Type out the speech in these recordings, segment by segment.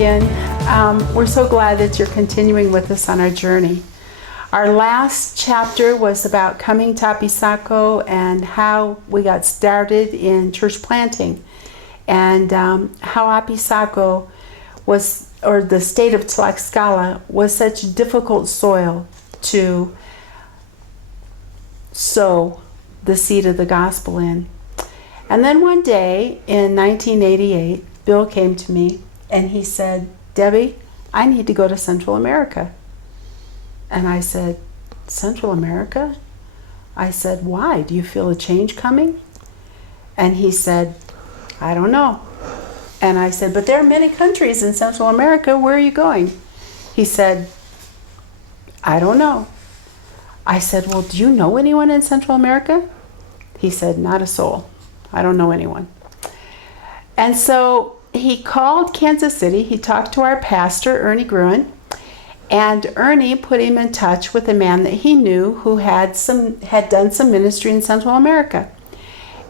again. We're so glad that you're continuing with us on our journey. Our last chapter was about coming to Apizaco and how we got started in church planting, and how Apizaco was, or the state of Tlaxcala, was such difficult soil to sow the seed of the gospel in. And then one day in 1988, Bill came to me and he said, "Debbie, I need to go to Central America." And I said, "Central America?" I said, "Why? Do you feel a change coming?" And he said, "I don't know." And I said, "But there are many countries in Central America. Where are you going?" He said, "I don't know." I said, "Well, do you know anyone in Central America?" He said, "Not a soul. I don't know anyone." And so he called Kansas City. He talked to our pastor, Ernie Gruen, and Ernie put him in touch with a man that he knew who had done some ministry in Central America.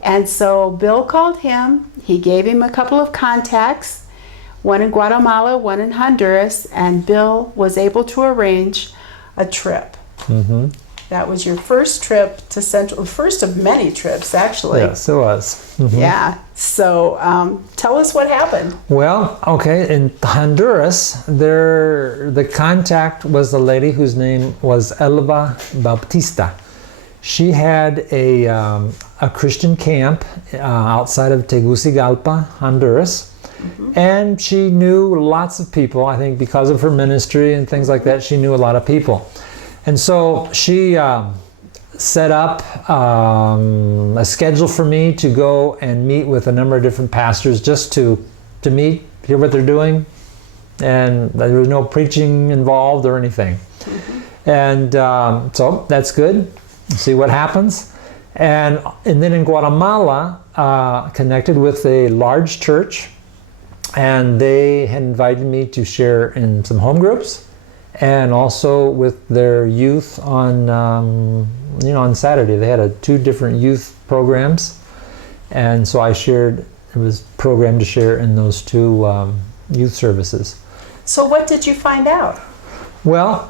And so Bill called him. He gave him a couple of contacts, one in Guatemala, one in Honduras, and Bill was able to arrange a trip. Mm-hmm. That was your first trip to Central, first of many trips, actually. Yes, it was. Mm-hmm. Yeah. So tell us what happened. Well, okay, in Honduras, the contact was a lady whose name was Elva Bautista. She had a Christian camp outside of Tegucigalpa, Honduras, mm-hmm. and she knew lots of people. I think because of her ministry and things like that, she knew a lot of people. And so she set up a schedule for me to go and meet with a number of different pastors just to meet, hear what they're doing, and there was no preaching involved or anything. Mm-hmm. And so that's good. See what happens. And then in Guatemala, connected with a large church, and they had invited me to share in some home groups, and also with their youth on on Saturday. They had 2 different youth programs, and so I shared. It was programmed to share in those 2 youth services. So what did you find out? Well,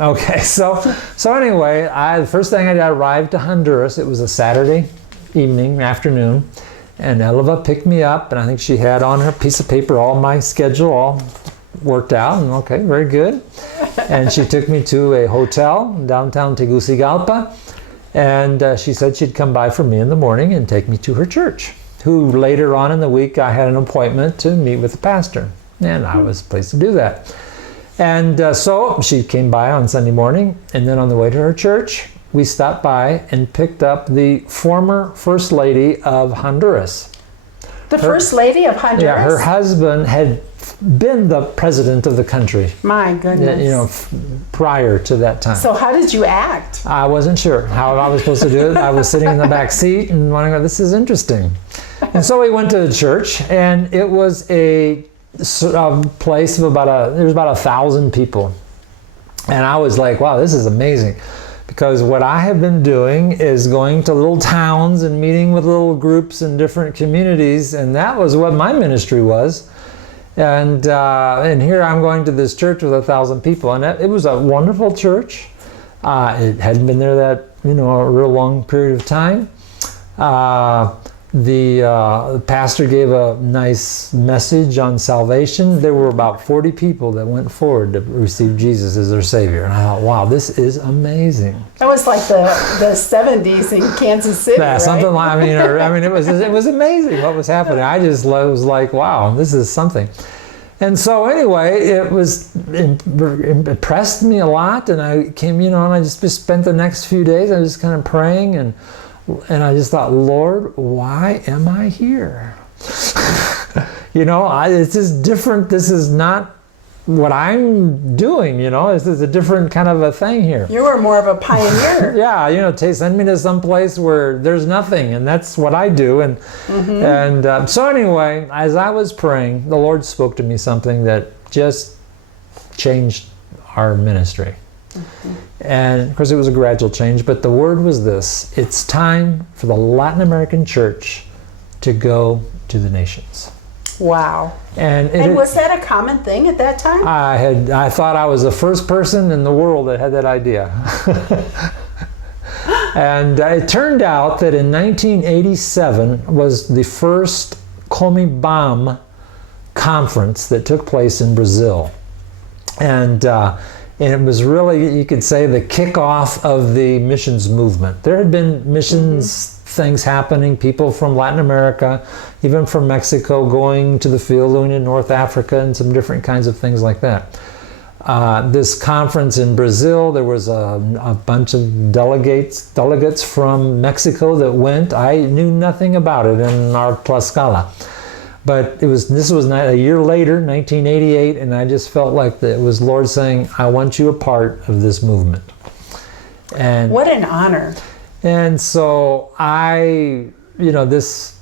okay, so anyway, the first thing I did, I arrived to Honduras. It was a Saturday afternoon, and Elva picked me up, and I think she had on her piece of paper all my schedule, all worked out, and okay, very good. And she took me to a hotel in downtown Tegucigalpa, and she said she'd come by for me in the morning and take me to her church, who later on in the week I had an appointment to meet with the pastor, and I was pleased to do that. And so she came by on Sunday morning, and then on the way to her church, we stopped by and picked up the former First Lady of Honduras. The First Lady of Honduras? Yeah, her husband had been the president of the country. My goodness. Prior to that time. So how did you act? I wasn't sure how I was supposed to do it. I was sitting in the back seat and wondering, this is interesting. And so we went to the church, and it was a place of there was about 1,000 people. And I was like, wow, this is amazing. Because what I have been doing is going to little towns and meeting with little groups in different communities, and that was what my ministry was. And here I'm going to this church with 1,000 people, and it was a wonderful church. It hadn't been there that a real long period of time. The pastor gave a nice message on salvation. There were about 40 people that went forward to receive Jesus as their Savior. And I thought, wow, this is amazing. That was like the 70s in Kansas City, yeah, right? Something like, it was amazing what was happening. I just was like, wow, this is something. And so anyway, it impressed me a lot, and I came, and I just spent the next few days, I was kind of praying, and I just thought, Lord, why am I here? It's just different. This is not what I'm doing, This is a different kind of a thing here. You were more of a pioneer. Yeah, send me to some place where there's nothing, and that's what I do. And mm-hmm. So anyway, as I was praying, the Lord spoke to me something that just changed our ministry. Mm-hmm. And of course it was a gradual change, but the word was this: it's time for the Latin American church to go to the nations. Wow. And And was that a common thing at that time? I thought I was the first person in the world that had that idea. And it turned out that in 1987 was the first Comibam conference that took place in Brazil. And it was really, you could say, the kickoff of the missions movement. There had been missions things happening, people from Latin America, even from Mexico, going to the field, going to North Africa, and some different kinds of things like that. This conference in Brazil, there was a bunch of delegates from Mexico that went. I knew nothing about it in our Tlaxcala. But this was a year later, 1988, and I just felt like it was Lord saying, I want you a part of this movement. And what an honor. And so it was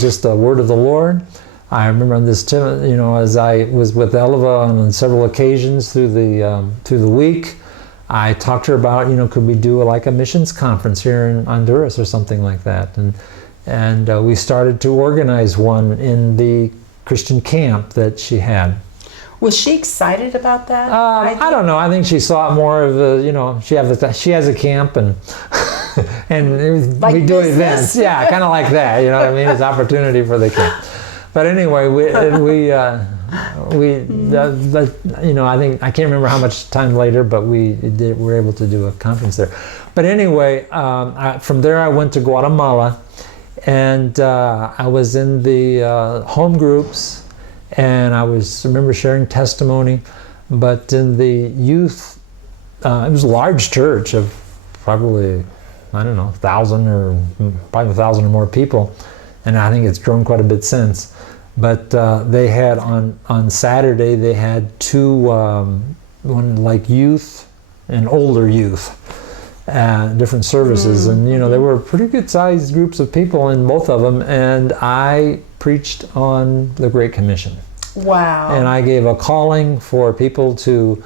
just a word of the Lord. I remember on this, as I was with Elva on several occasions through the week, I talked to her about, could we do a missions conference here in Honduras or something like that, and we started to organize one in the Christian camp that she had. Was she excited about that? I don't know. I think she saw it more of she has a camp and and like we do business? events. Yeah, kind of like that. You know what I mean? It's opportunity for the camp. But anyway, I think I can't remember how much time later, but we were able to do a conference there. But anyway, from there I went to Guatemala, and I was in the home groups, and I remember sharing testimony. But in the youth, it was a large church of probably 1,000 or probably 1,000 or more people, and I think it's grown quite a bit since. But they had on Saturday they had two, one like youth and older youth, different services, and they were pretty good sized groups of people in both of them. And I preached on the Great Commission. Wow! And I gave a calling for people to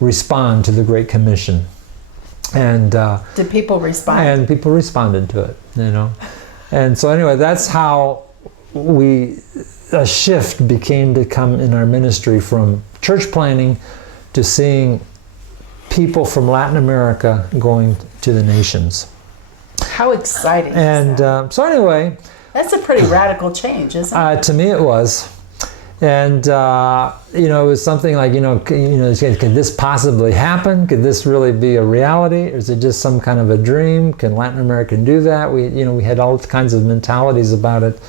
respond to the Great Commission. And did people respond? And people responded to it, And so anyway, that's how a shift became to come in our ministry from church planning to seeing people from Latin America going to the nations. How exciting! And so anyway, that's a pretty radical change, isn't it? To me, it was. And it was something like, could this possibly happen? Could this really be a reality? Or is it just some kind of a dream? Can Latin America do that? We had all kinds of mentalities about it.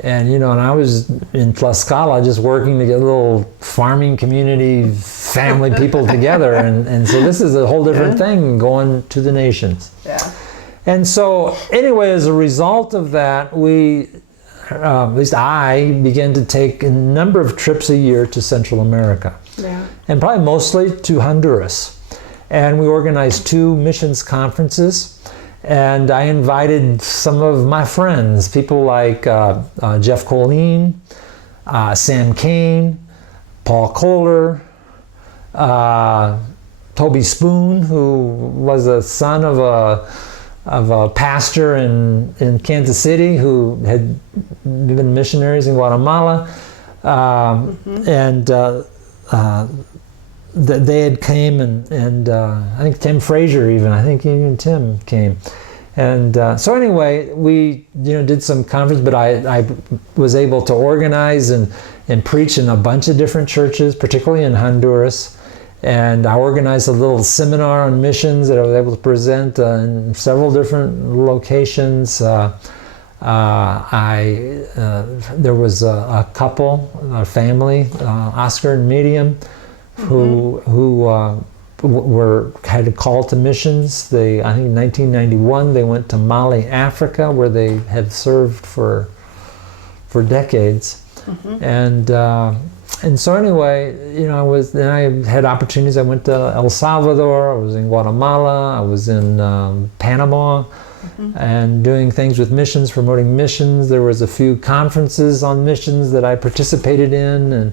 And and I was in Tlaxcala just working to get little farming community family people together, and so this is a whole different thing, going to the nations. Yeah. And so anyway, as a result of that, at least I began to take a number of trips a year to Central America, and probably mostly to Honduras. And we organized 2 missions conferences. And I invited some of my friends, people like Jeff Colleen, Sam Kane, Paul Kohler, Toby Spoon, who was a son of a pastor in Kansas City who had been missionaries in Guatemala, and they had came, and I think Tim Frazier even Tim came. And so anyway, we did some conference, but I was able to organize and preach in a bunch of different churches, particularly in Honduras. And I organized a little seminar on missions that I was able to present in several different locations. There was a couple, a family, Oscar and Miriam, who had a call to missions. I think in 1991 they went to Mali, Africa, where they had served for decades. And so anyway, I had opportunities. I went to El Salvador, I was in Guatemala, I was in Panama, and doing things with missions, promoting missions. There was a few conferences on missions that I participated in,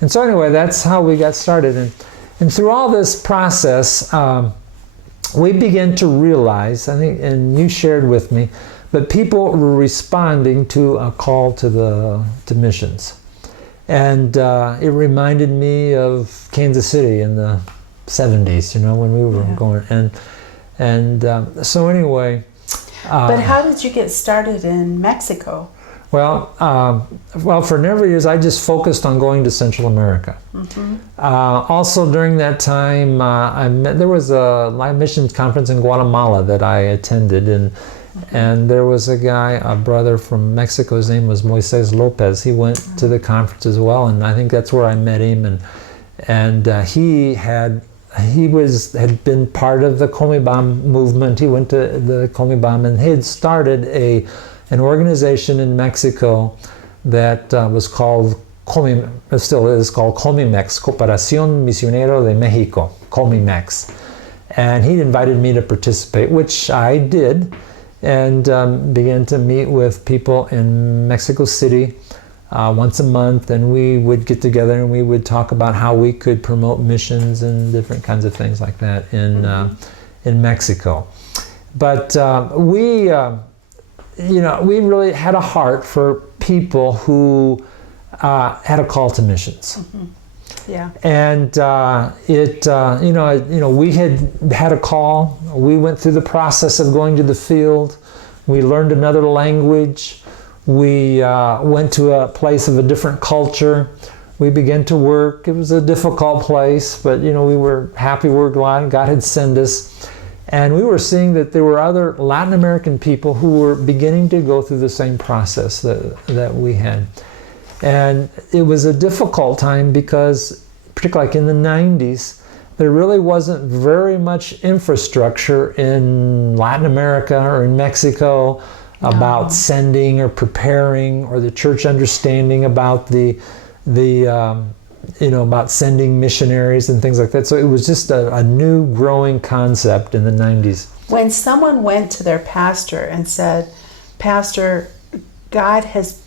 and so anyway, that's how we got started. And through all this process, we began to realize, I think, and you shared with me, but people were responding to a call to missions. And it reminded me of Kansas City in the 70s, when we were going. So anyway. But how did you get started in Mexico? Well, for a number of years, I just focused on going to Central America. Also, during that time, there was a live missions conference in Guatemala that I attended, and there was a guy, a brother from Mexico. His name was Moises Lopez. He went to the conference as well, and I think that's where I met him. And he had been part of the Comibam movement. He went to the Comibam, and he had started an organization in Mexico that was called still is called Comimex, Cooperación Misionero de México, Comimex. And he invited me to participate, which I did, and began to meet with people in Mexico City once a month, and we would get together and we would talk about how we could promote missions and different kinds of things like that in Mexico. But we really had a heart for people who had a call to missions. Yeah. And we had a call. We went through the process of going to the field. We learned another language. We went to a place of a different culture. We began to work. It was a difficult place, but we were happy. We were glad God had sent us. And we were seeing that there were other Latin American people who were beginning to go through the same process that we had. And it was a difficult time because, particularly like in the 90s, there really wasn't very much infrastructure in Latin America or in Mexico about sending or preparing, or the church understanding about about sending missionaries and things like that. So it was just a new growing concept in the 90s. When someone went to their pastor and said, "Pastor, God has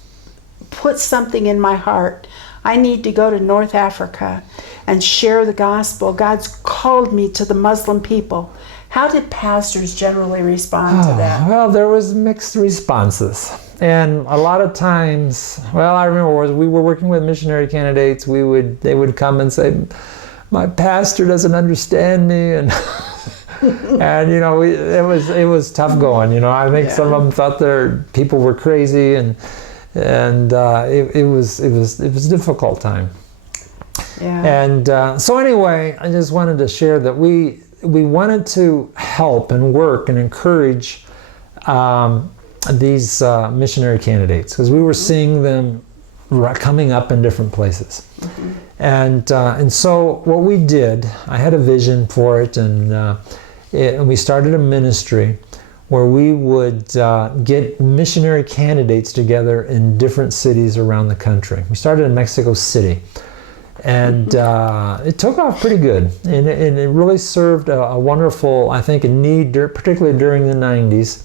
put something in my heart. I need to go to North Africa and share the gospel. God's called me to the Muslim people." How did pastors generally respond to that? Well, there was mixed responses. And a lot of times, I remember we were working with missionary candidates, they would come and say, "My pastor doesn't understand me," and it was tough going. I think some of them thought their people were crazy, and it was a difficult time. Yeah. And so anyway, I just wanted to share that we wanted to help and work and encourage these missionary candidates, because we were seeing them coming up in different places. And so what we did, I had a vision for it, and we started a ministry where we would get missionary candidates together in different cities around the country. We started in Mexico City. And it took off pretty good, and it really served a wonderful, I think, a need, particularly during the 90s.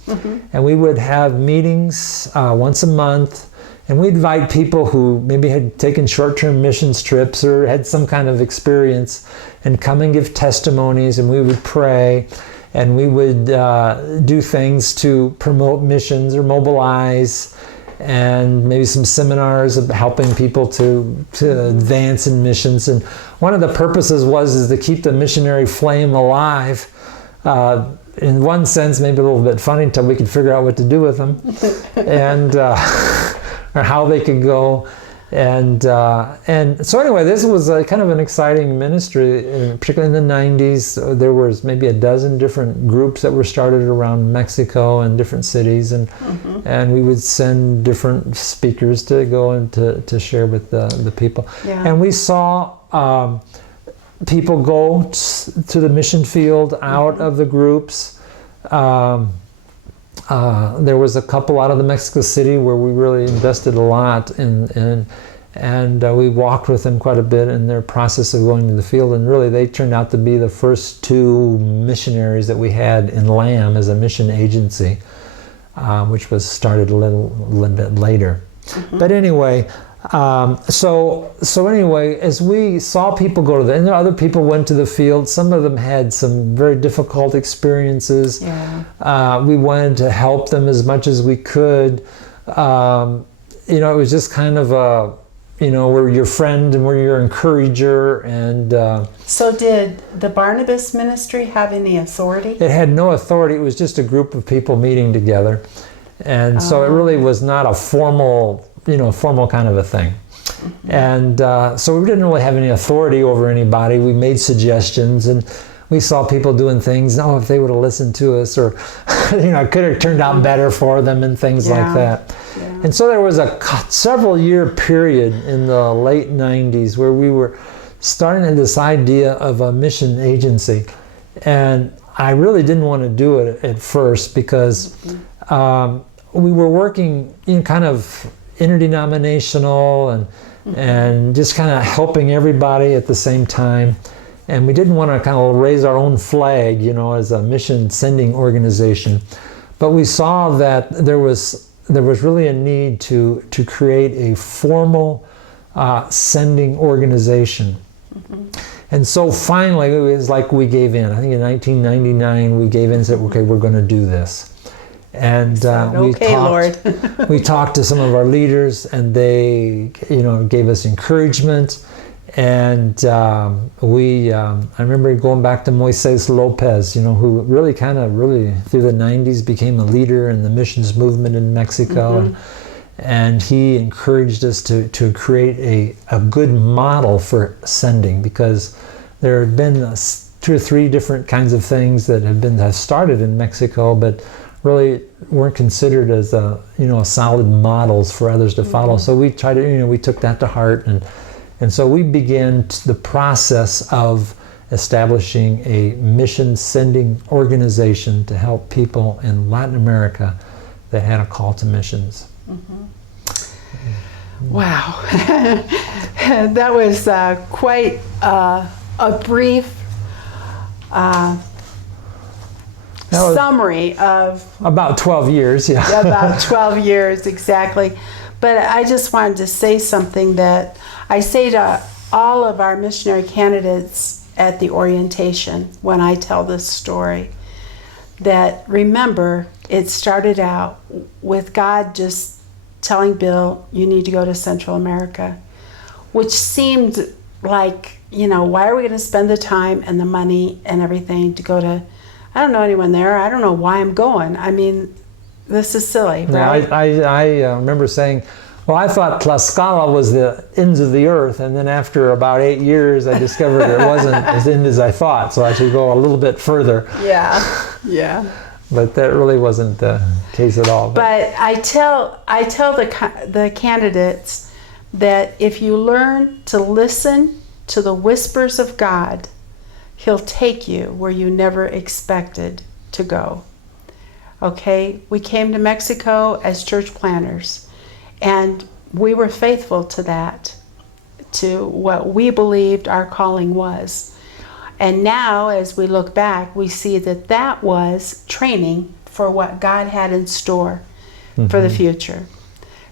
And we would have meetings once a month, and we'd invite people who maybe had taken short-term missions trips or had some kind of experience, and come and give testimonies, and we would pray, and we would do things to promote missions or mobilize, and maybe some seminars of helping people to advance in missions. And one of the purposes is to keep the missionary flame alive. In one sense, maybe a little bit funny until we could figure out what to do with them, and or how they could go. And so anyway, this was kind of an exciting ministry, particularly in the 90s. There was maybe a dozen different groups that were started around Mexico and different cities, and we would send different speakers to go and to share with the people. Yeah. And we saw people go to the mission field out of the groups. There was a couple out of the Mexico City where we really invested a lot and we walked with them quite a bit in their process of going to the field, and really they turned out to be the first two missionaries that we had in LAM as a mission agency, which was started a little bit later. But anyway, So anyway, as we saw people go to and other people went to the field. Some of them had some very difficult experiences. Yeah. We wanted to help them as much as we could. It was just kind of we're your friend and we're your encourager. And So did the Barnabas ministry have any authority? it had no authority. It was just a group of people meeting together. And so it really was not a formal kind of a thing. Mm-hmm. And so we didn't really have any authority over anybody. We made suggestions, and we saw people doing things. Oh, if they would have listened to us, or it could have turned out better for them, and things like that. Yeah. And so there was a several-year period in the late 90s where we were starting this idea of a mission agency. And I really didn't want to do it at first because we were working kind of interdenominational and just kind of helping everybody at the same time. And we didn't want to kind of raise our own flag, as a mission sending organization. But we saw that there was really a need to create a formal sending organization. Mm-hmm. And so finally, it was like we gave in. I think in 1999, we gave in and said, okay, we're going to do this. And we talked to some of our leaders, and they, gave us encouragement. And I remember going back to Moises Lopez, who really through the 90s became a leader in the missions movement in Mexico. Mm-hmm. And he encouraged us to create a good model for sending, because there had been 2 or 3 different kinds of things that have started in Mexico, but really weren't considered as solid models for others to follow. Mm-hmm. So we tried to, we took that to heart, and so we began the process of establishing a mission sending organization to help people in Latin America that had a call to missions. Mm-hmm. Wow. That was quite a brief summary of about 12 years, yeah. About 12 years, exactly. But I just wanted to say something that I say to all of our missionary candidates at the orientation when I tell this story, that remember, it started out with God just telling Bill, you need to go to Central America, which seemed like, why are we going to spend the time and the money and everything to go to, I don't know anyone there, I don't know why I'm going. I mean, this is silly, right? I remember saying, well, I thought Tlaxcala was the ends of the earth, and then after about 8 years, I discovered it wasn't as end as I thought, so I should go a little bit further. Yeah. But that really wasn't the case at all. But I tell the candidates that if you learn to listen to the whispers of God, He'll take you where you never expected to go. Okay? We came to Mexico as church planners, and we were faithful to that, to what we believed our calling was. And now, as we look back, we see that was training for what God had in store for the future.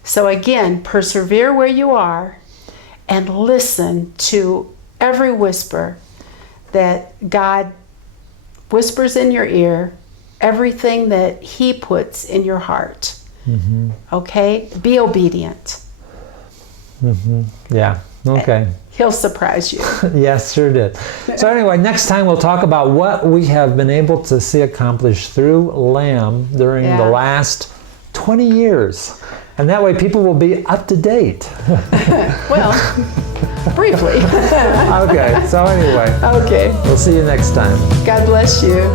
So again, persevere where you are and listen to every whisper that God whispers in your ear, everything that He puts in your heart. Mm-hmm. Okay? Be obedient. Mm-hmm. Yeah. Okay. He'll surprise you. Yes, sure did. So anyway, next time we'll talk about what we have been able to see accomplished through LAM during the last 20 years. And that way people will be up to date. Well, briefly. Okay, so anyway. Okay. We'll see you next time. God bless you.